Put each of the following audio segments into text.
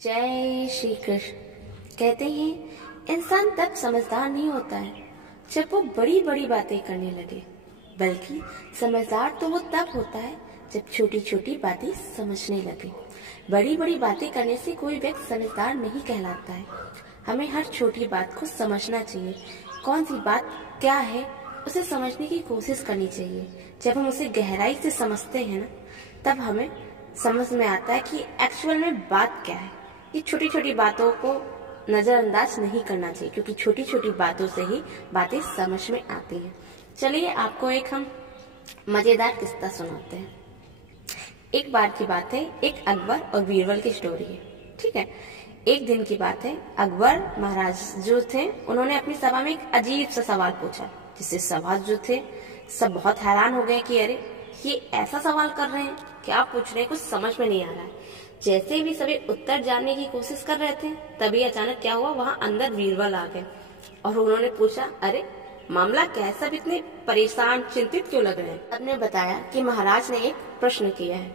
जय श्री कृष्ण। कहते हैं इंसान तब समझदार नहीं होता है जब वो बड़ी बड़ी बातें करने लगे, बल्कि समझदार तो वो तब होता है जब छोटी छोटी बातें समझने लगे। बड़ी बड़ी बातें करने से कोई व्यक्ति समझदार नहीं कहलाता है। हमें हर छोटी बात को समझना चाहिए। कौन सी बात क्या है उसे समझने की कोशिश करनी चाहिए। जब हम उसे गहराई से समझते हैं ना, तब हमें समझ में आता है कि एक्चुअल में बात क्या है। ये छोटी छोटी बातों को नजरअंदाज नहीं करना चाहिए, क्योंकि छोटी छोटी बातों से ही बातें समझ में आती हैं। चलिए आपको एक हम मजेदार किस्सा सुनाते हैं। एक बार की बात है, एक अकबर और बीरबल की स्टोरी है। ठीक है, एक दिन की बात है, अकबर महाराज जो थे उन्होंने अपनी सभा में एक अजीब सा सवाल पूछा, जिससे सभा जो थे सब बहुत हैरान हो गए कि अरे ये ऐसा सवाल कर रहे हैं, क्या पूछ रहे हैं, कुछ समझ में नहीं आ रहा है। जैसे भी सभी उत्तर जानने की कोशिश कर रहे थे, तभी अचानक क्या हुआ, वहां अंदर बीरबल आ गए और उन्होंने पूछा, अरे मामला क्या है, सब इतने परेशान चिंतित क्यों लग रहे हैं। सबने बताया कि महाराज ने एक प्रश्न किया है।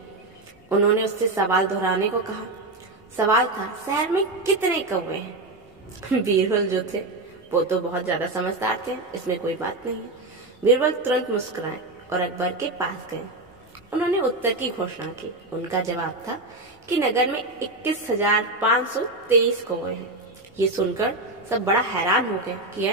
उन्होंने उससे सवाल दोहराने को कहा। सवाल था, शहर में कितने कौवे हैं। बीरबल जो थे वो तो बहुत ज्यादा समझदार थे, इसमें कोई बात नहीं है। बीरबल तुरंत मुस्कुराए और अकबर के पास गए। उन्होंने उत्तर की घोषणा की। उनका जवाब था कि नगर में 21,523 कौवे हैं। ये सुनकर सब बड़ा हैरान हो गए कि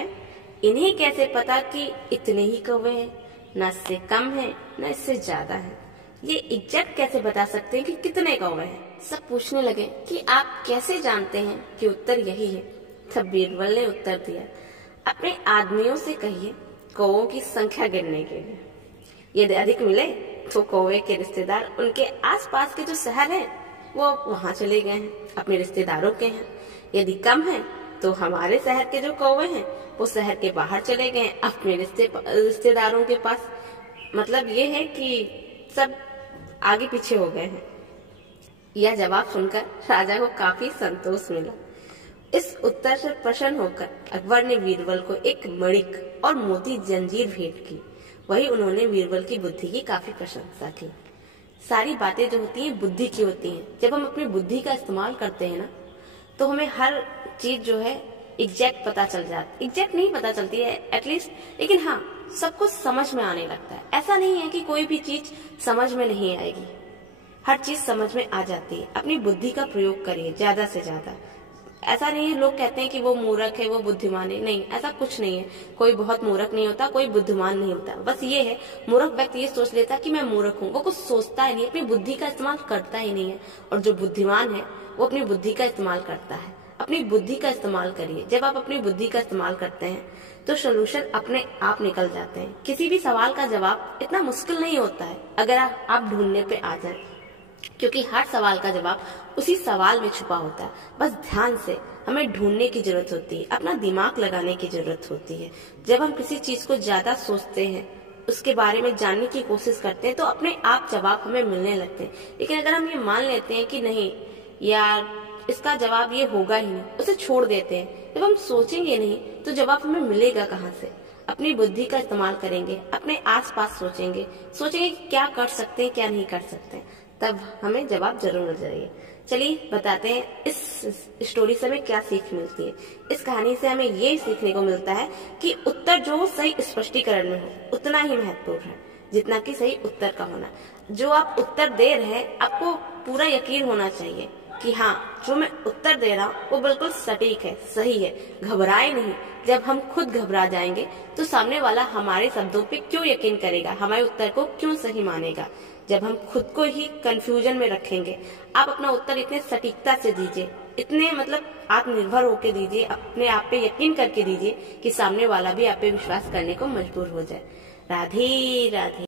इन्हें कैसे पता कि इतने ही कौवे हैं, न इससे कम है न इससे ज्यादा है। ये एग्जैक्ट कैसे बता सकते हैं कि कितने कौवे हैं। सब पूछने लगे कि आप कैसे जानते हैं कि उत्तर यही है। तब बीरबल ने उत्तर दिया, अपने आदमियों से कहिए कौवों की संख्या गिनने के लिए। यदि अधिक मिले तो कौवे के रिश्तेदार उनके आसपास के जो शहर हैं वो वहां चले गए हैं, अपने रिश्तेदारों के हैं। यदि कम है तो हमारे शहर के जो कौवे हैं वो शहर के बाहर चले गए हैं, अपने रिश्तेदारों के पास। मतलब ये है कि सब आगे पीछे हो गए हैं। यह जवाब सुनकर राजा को काफी संतोष मिला। इस उत्तर से प्रसन्न होकर अकबर ने बीरबल को एक मणिक और मोती जंजीर भेंट की। वही उन्होंने बीरबल की बुद्धि की काफी प्रशंसा की। सारी बातें जो होती हैं बुद्धि की होती हैं। जब हम अपनी बुद्धि का इस्तेमाल करते हैं ना, तो हमें हर चीज जो है एग्जैक्ट पता चल जाती। एग्जैक्ट नहीं पता चलती है एटलीस्ट, लेकिन हाँ सब कुछ समझ में आने लगता है। ऐसा नहीं है कि कोई भी चीज समझ में नहीं आएगी, हर चीज समझ में आ जाती है। अपनी बुद्धि का प्रयोग करिए ज्यादा से ज्यादा। ऐसा नहीं है, लोग कहते हैं कि वो मूर्ख है वो बुद्धिमान है, नहीं, ऐसा कुछ नहीं है। कोई बहुत मूर्ख नहीं होता, कोई बुद्धिमान नहीं होता। बस ये है, मूर्ख व्यक्ति ये सोच लेता कि मैं मूर्ख हूँ, वो कुछ सोचता ही नहीं, अपनी बुद्धि का इस्तेमाल करता ही नहीं है। और जो बुद्धिमान है वो अपनी बुद्धि का इस्तेमाल करता है। अपनी बुद्धि का इस्तेमाल करिए। जब आप अपनी बुद्धि का इस्तेमाल करते हैं तो सोल्यूशन अपने आप निकल जाते हैं। किसी भी सवाल का जवाब इतना मुश्किल नहीं होता है अगर आप ढूंढने पे आ जाए, क्योंकि हर सवाल का जवाब उसी सवाल में छुपा होता है। बस ध्यान से हमें ढूंढने की जरूरत होती है, अपना दिमाग लगाने की जरूरत होती है। जब हम किसी चीज को ज्यादा सोचते हैं, उसके बारे में जानने की कोशिश करते हैं, तो अपने आप जवाब हमें मिलने लगते हैं। लेकिन अगर हम ये मान लेते हैं कि नहीं यार इसका जवाब ये होगा ही नहीं, उसे छोड़ देते हैं, जब हम सोचेंगे नहीं तो जवाब हमें मिलेगा कहाँ से। अपनी बुद्धि का इस्तेमाल करेंगे, अपने आसपास सोचेंगे कि क्या कर सकते हैं क्या नहीं कर सकते, तब हमें जवाब जरूर मिल जाएगा। चलिए बताते हैं इस स्टोरी से हमें क्या सीख मिलती है। इस कहानी से हमें ये सीखने को मिलता है कि उत्तर जो सही स्पष्टीकरण में हो उतना ही महत्वपूर्ण है जितना कि सही उत्तर का होना। जो आप उत्तर दे रहे हैं आपको पूरा यकीन होना चाहिए कि हाँ जो मैं उत्तर दे रहा हूँ वो बिल्कुल सटीक है, सही है। घबराए नहीं। जब हम खुद घबरा जाएंगे तो सामने वाला हमारे शब्दों पे क्यों यकीन करेगा, हमारे उत्तर को क्यों सही मानेगा। जब हम खुद को ही कंफ्यूजन में रखेंगे, आप अपना उत्तर इतने सटीकता से दीजिए, इतने मतलब आत्मनिर्भर होकर दीजिए, अपने आप पे यकीन करके दीजिए कि सामने वाला भी आप पे विश्वास करने को मजबूर हो जाए। राधे राधे।